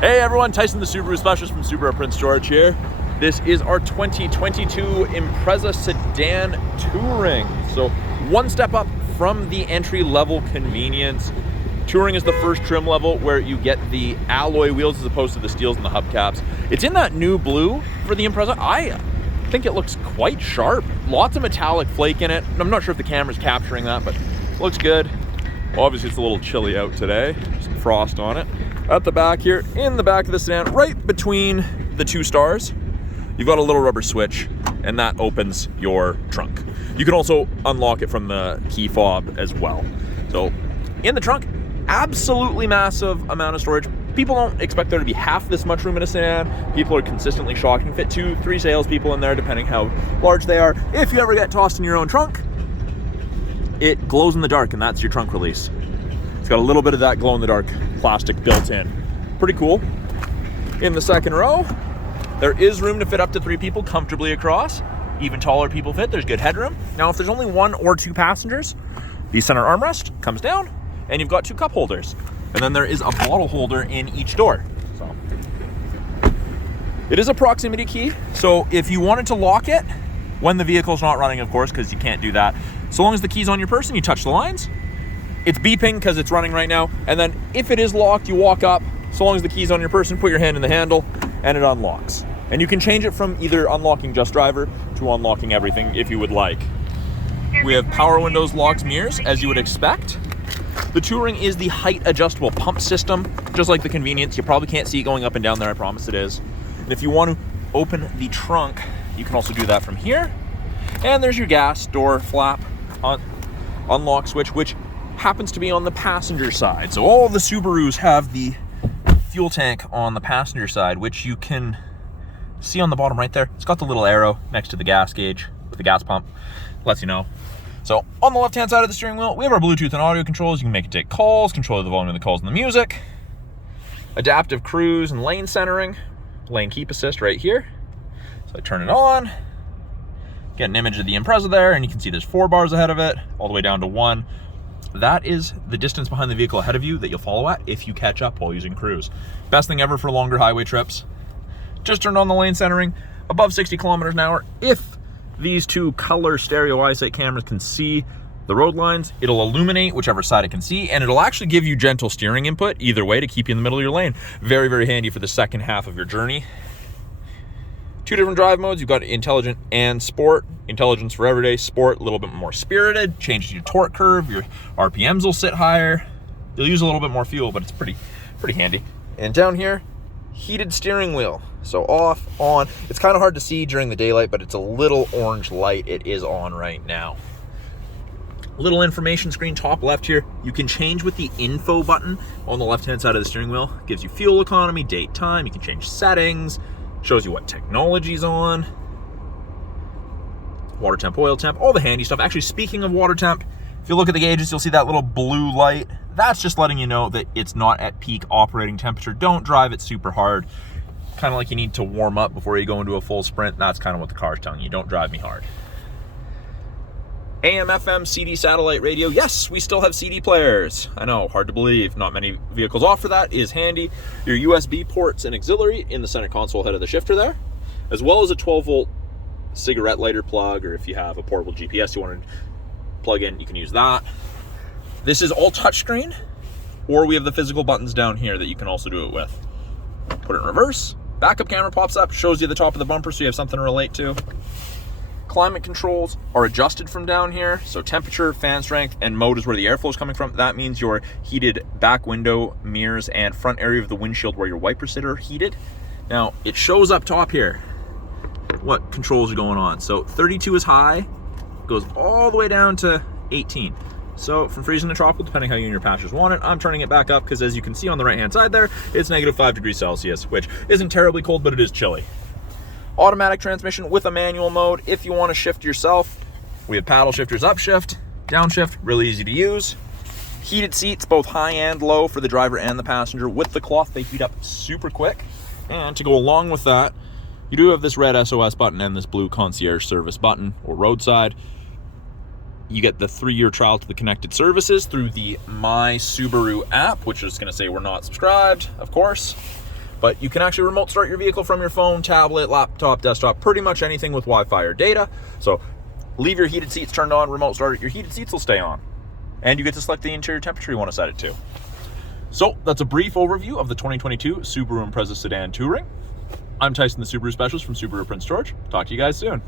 Hey everyone, Tyson the Subaru specialist from Subaru Prince George here. This is our 2022 Impreza Sedan Touring. So one step up from the entry-level convenience. Touring is the first trim level where you get the alloy wheels as opposed to the steels and the hubcaps. It's in that new blue for the Impreza. I think it looks quite sharp. Lots of metallic flake in it. I'm not sure if the camera's capturing that, but it looks good. Well, obviously it's a little chilly out today. Some frost on it. At the back here, in the back of the sedan, right between the two stars, you've got a little rubber switch, and that opens your trunk. You can also unlock it from the key fob as well. So in the trunk, absolutely massive amount of storage. People don't expect there to be half this much room in a sedan. People are consistently shocked. You can fit 2-3 salespeople in there, depending how large they are. If you ever get tossed in your own trunk, it glows in the dark, and that's your trunk release. It's got a little bit of that glow-in-the-dark plastic built in. Pretty cool. In the second row, there is room to fit up to 3 people comfortably across. Even taller people fit, there's good headroom. Now, if there's only 1 or 2 passengers, the center armrest comes down, and you've got 2 cup holders. And then there is a bottle holder in each door. So it is a proximity key, so if you wanted to lock it, when the vehicle's not running, of course, because you can't do that, so long as the key's on your person, you touch the lines, it's beeping because it's running right now, and then if it is locked, you walk up, so long as the key's on your person, put your hand in the handle, and it unlocks. And you can change it from either unlocking just driver to unlocking everything if you would like. We have power windows, locks, mirrors, as you would expect. The Touring is the height adjustable pump system, just like the convenience. You probably can't see it going up and down there, I promise it is. And if you want to open the trunk, you can also do that from here. And there's your gas door flap unlock switch, which happens to be on the passenger side. So all the Subarus have the fuel tank on the passenger side, which you can see on the bottom right there. It's got the little arrow next to the gas gauge with the gas pump. Lets you know. So on the left-hand side of the steering wheel, we have our Bluetooth and audio controls. You can make it take calls, control the volume of the calls and the music. Adaptive cruise and lane centering. Lane keep assist right here. So I turn it on. Get an image of the Impreza there, and you can see there's 4 bars ahead of it, all the way down to 1. That is the distance behind the vehicle ahead of you that you'll follow at if you catch up while using cruise. Best thing ever for longer highway trips. Just turned on the lane centering, above 60 kilometers an hour. If these 2 color stereo eyesight cameras can see the road lines, it'll illuminate whichever side it can see, and it'll actually give you gentle steering input either way to keep you in the middle of your lane. Very, very handy for the second half of your journey. 2 different drive modes. You've got intelligent and sport. Intelligence for everyday, sport a little bit more spirited. Changes your torque curve, your RPMs will sit higher. You'll use a little bit more fuel, but it's pretty handy. And down here, heated steering wheel. So off, on. It's kind of hard to see during the daylight, but it's a little orange light. It is on right now. Little information screen top left here. You can change with the info button on the left-hand side of the steering wheel. Gives you fuel economy, date, time. You can change settings. Shows you what technology's on. Water temp, oil temp, all the handy stuff. Actually, speaking of water temp, if you look at the gauges, you'll see that little blue light. That's just letting you know that it's not at peak operating temperature. Don't drive it super hard. Kind of like you need to warm up before you go into a full sprint. That's kind of what the car's telling you. Don't drive me hard. AM, FM, CD, satellite radio. Yes, we still have CD players. I know, hard to believe. Not many vehicles offer that. Is handy. Your USB ports and auxiliary in the center console head of the shifter there, as well as a 12-volt cigarette lighter plug, or if you have a portable GPS you want to plug in, you can use that. This is all touchscreen, or we have the physical buttons down here that you can also do it with. Put it in reverse. Backup camera pops up, shows you the top of the bumper so you have something to relate to. Climate controls are adjusted from down here. So temperature, fan strength, and mode is where the airflow is coming from. That means your heated back window, mirrors, and front area of the windshield where your wipers sit are heated. Now, it shows up top here what controls are going on. So 32 is high, goes all the way down to 18. So from freezing to tropical, depending how you and your passengers want it, I'm turning it back up because as you can see on the right-hand side there, it's -5 degrees Celsius, which isn't terribly cold, but it is chilly. Automatic transmission with a manual mode. If you want to shift yourself, we have paddle shifters, upshift, downshift, really easy to use. Heated seats, both high and low for the driver and the passenger. With the cloth, they heat up super quick. And to go along with that, you do have this red SOS button and this blue concierge service button or roadside. You get the 3-year trial to the connected services through the My Subaru app, which is going to say we're not subscribed, of course. But you can actually remote start your vehicle from your phone, tablet, laptop, desktop, pretty much anything with Wi-Fi or data. So leave your heated seats turned on, remote start it, your heated seats will stay on. And you get to select the interior temperature you want to set it to. So that's a brief overview of the 2022 Subaru Impreza Sedan Touring. I'm Tyson, the Subaru specialist from Subaru Prince George. Talk to you guys soon.